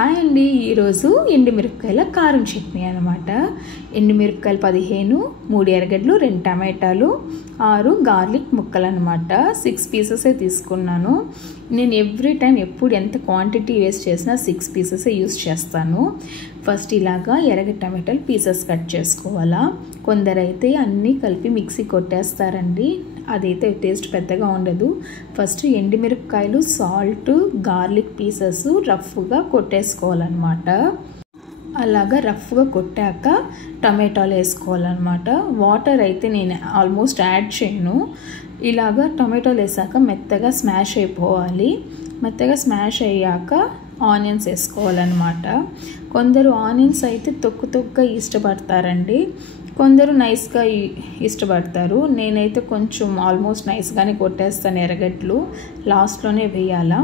Hi అండి, ఈరోజు ఎండుమిరపకాయల కారం చట్నీ అనమాట. ఎండుమిరపకాయలు 15, 3 ఎర్రగడ్డలు, 2 టమాటాలు, 6 గార్లిక్ ముక్కలు అనమాట. 6 పీసెసే తీసుకున్నాను. నేను ఎవ్రీ టైం ఎప్పుడు ఎంత క్వాంటిటీ వేస్ట్ చేసినా 6 పీసెసే యూస్ చేస్తాను. ఫస్ట్ ఇలాగా ఎర్రగడ్డ టమాటాలు పీసెస్ కట్ చేసుకోవాలా. కొందరైతే అన్నీ కలిపి మిక్సీ కొట్టేస్తారండి, అదైతే టేస్ట్ పెద్దగా ఉండదు. ఫస్ట్ ఎండుమిరపకాయలు, సాల్ట్, గార్లిక్ పీసెస్ రఫ్గా కొట్టేసుకోవాలన్నమాట. అలాగా రఫ్గా కొట్టాక టమాటాలు వేసుకోవాలన్నమాట. వాటర్ అయితే నేను ఆల్మోస్ట్ యాడ్ చేయను. ఇలాగా టమాటాలు వేసాక మెత్తగా స్మాష్ అయిపోవాలి. మెత్తగా స్మాష్ అయ్యాక ఆనియన్స్ వేసుకోవాలన్నమాట. కొందరు ఆనియన్స్ అయితే తొక్కుగా ఇష్టపడతారండి, కొందరు నైస్గా ఇష్టపడతారు. నేనైతే కొంచెం ఆల్మోస్ట్ నైస్గానే కొట్టేస్తాను. ఎర్రగడ్డలు లాస్ట్లోనే వేయాలా,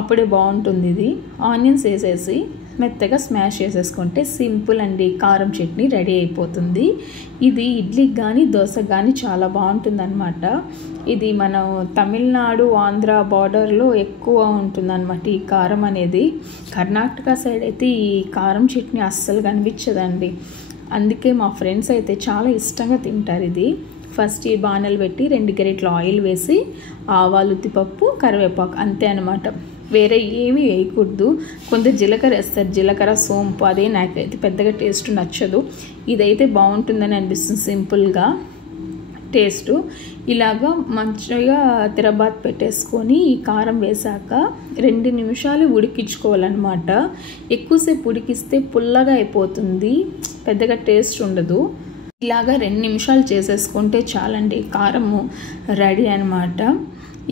అప్పుడే బాగుంటుంది. ఇది ఆనియన్స్ వేసేసి మెత్తగా స్మాష్ చేసేసుకుంటే సింపుల్ అండి, కారం చట్నీ రెడీ అయిపోతుంది. ఇది ఇడ్లీకి కానీ దోశకు కానీ చాలా బాగుంటుంది అనమాట. ఇది మనం తమిళనాడు, ఆంధ్ర బార్డర్లో ఎక్కువ ఉంటుంది అనమాట ఈ కారం అనేది. కర్ణాటక సైడ్ అయితే ఈ కారం చట్నీ అస్సలు కనిపించదండి, అందుకే మా ఫ్రెండ్స్ అయితే చాలా ఇష్టంగా తింటారు ఇది. ఫస్ట్ ఈ బాణలు పెట్టి 2 గరిటెల ఆయిల్ వేసి ఆవాలు, ఉద్దిపప్పు, కరివేపాకు అంతే అనమాట. వేరే ఏమీ వేయకూడదు. కొందరు జీలకర్ర వేస్తారు, జీలకర్ర, సోంపు, అదే నాకైతే పెద్దగా టేస్ట్ నచ్చదు. ఇదైతే బాగుంటుందని అనిపిస్తుంది సింపుల్గా టేస్ట్. ఇలాగా మంచిగా తిరబాత్ పెట్టేసుకొని ఈ కారం వేసాక 2 నిమిషాలు ఉడికించుకోవాలన్నమాట. ఎక్కువసేపు ఉడికిస్తే పుల్లగా అయిపోతుంది, పెద్దగా టేస్ట్ ఉండదు. ఇలాగా 2 నిమిషాలు చేసేసుకుంటే చాలండి, కారము రెడీ అనమాట.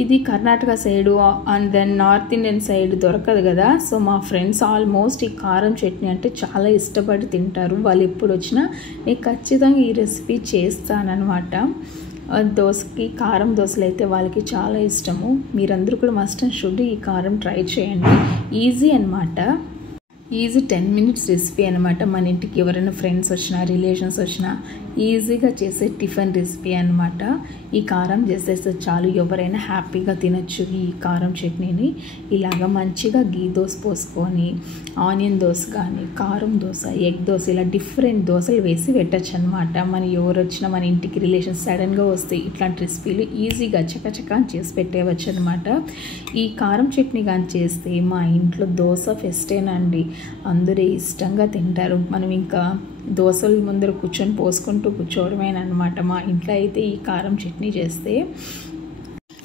ఇది Karnataka side and then north Indian side దొరకదు కదా. సో మా ఫ్రెండ్స్ ఆల్మోస్ట్ ఈ కారం చట్నీ అంటే చాలా ఇష్టపడి తింటారు. వాళ్ళు ఎప్పుడు వచ్చినా నేను ఖచ్చితంగా ఈ రెసిపీ చేస్తానన్నమాట. దోశకి కారం దోశలు అయితే వాళ్ళకి చాలా ఇష్టము. మీరందరూ కూడా మస్ట్ అండ్ షుడ్ ఈ కారం ట్రై చేయండి. ఈజీ అనమాట, ఈజీ 10 minutes రెసిపీ అనమాట. మన ఇంటికి ఎవరైనా ఫ్రెండ్స్ వచ్చినా, రిలేషన్స్ వచ్చినా ఈజీగా చేసే టిఫిన్ రెసిపీ అనమాట. ఈ కారం చేసేస్తే చాలు, ఎవరైనా హ్యాపీగా తినచ్చు ఈ కారం చట్నీని. ఇలాగ మంచిగా గీ దోశ పోసుకొని ఆనియన్ దోశ కానీ, కారం దోశ, ఎగ్ దోశ, ఇలా డిఫరెంట్ దోశలు వేసి పెట్టచ్చు అనమాట. మన ఎవరు వచ్చినా, మన ఇంటికి రిలేషన్స్ సడన్గా వస్తే ఇట్లాంటి రెసిపీలు ఈజీగా చకచకా చేసి పెట్టేవచ్చు అనమాట. ఈ కారం చట్నీ కానీ చేస్తే మా ఇంట్లో దోశ ఫెస్టేనండి, అందరూ ఇష్టంగా తింటారు. మనం ఇంకా దోశల ముందర కూర్చొని పోసుకుంటూ కూర్చోవడమేనమాట. మా ఇంట్లో అయితే ఈ కారం చట్నీ చేస్తే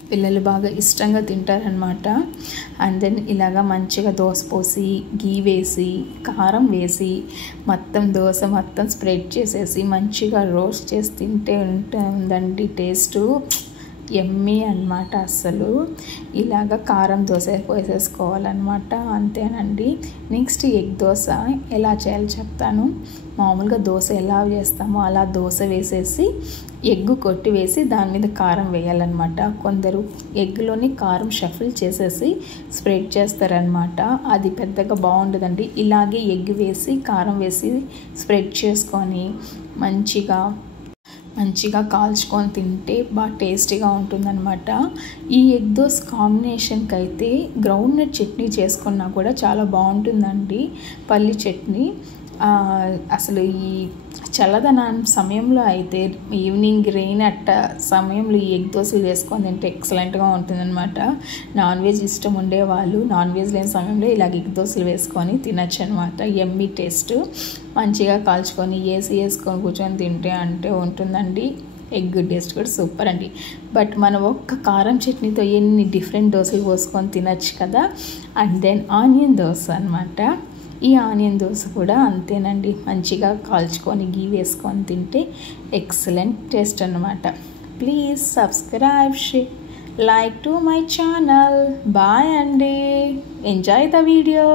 పిల్లలు బాగా ఇష్టంగా తింటారనమాట. అండ్ దెన్ ఇలాగా మంచిగా దోశ పోసి, గీ వేసి, కారం వేసి, మొత్తం దోశ మొత్తం స్ప్రెడ్ చేసేసి మంచిగా రోస్ట్ చేసి తింటే ఉంటుందండి టేస్టు ఎమ్మీ అనమాట. అస్సలు ఇలాగ కారం దోశ వేసేసుకోవాలన్నమాట, అంతేనండి. నెక్స్ట్ ఎగ్ దోశ ఎలా చేయాలో చెప్తాను. మామూలుగా దోశ ఎలా చేస్తామో అలా దోశ వేసేసి ఎగ్గు కొట్టి వేసి దాని మీద కారం వేయాలన్నమాట. కొందరు ఎగ్లోని కారం షఫిల్ చేసేసి స్ప్రెడ్ చేస్తారనమాట, అది పెద్దగా బాగుండదండి. ఇలాగే ఎగ్ వేసి కారం వేసి స్ప్రెడ్ చేసుకొని మంచిగా కాల్చుకొని తింటే బాగా టేస్టీగా ఉంటుందన్నమాట. ఈ ఎగ్ దోశ కాంబినేషన్కి అయితే గ్రౌండ్ నట్ చట్నీ చేసుకున్నా కూడా చాలా బాగుంటుందండి, పల్లి చట్నీ. అసలు ఈ చల్లదనం సమయంలో అయితే ఈవినింగ్ రెయిన్ అట్ట సమయంలో ఈ ఎగ్ దోశలు వేసుకొని తింటే ఎక్సలెంట్గా ఉంటుందన్నమాట. నాన్ వెజ్ ఇష్టం ఉండేవాళ్ళు నాన్ వెజ్ లేని సమయంలో ఇలాగ ఎగ్ దోశలు వేసుకొని తినచ్చు అనమాట. ఎమ్మీ టేస్ట్, మంచిగా కాల్చుకొని వేసుకొని కూర్చొని తింటే అంటే ఉంటుందండి. ఎగ్ టేస్ట్ కూడా సూపర్ అండి. బట్ మనం ఒక్క కారం చట్నీతో ఎన్ని డిఫరెంట్ దోశలు పోసుకొని తినచ్చు కదా. అండ్ దెన్ ఆనియన్ దోశ అనమాట. ఈ ఆనియన్ దోశ కూడా అంతేనండి, మంచిగా కాల్చుకొని గీ వేసుకొని తింటే ఎక్సలెంట్ టేస్ట్ అన్నమాట. Please subscribe, like to my channel. Bye అండి, ఎంజాయ్ ద వీడియో.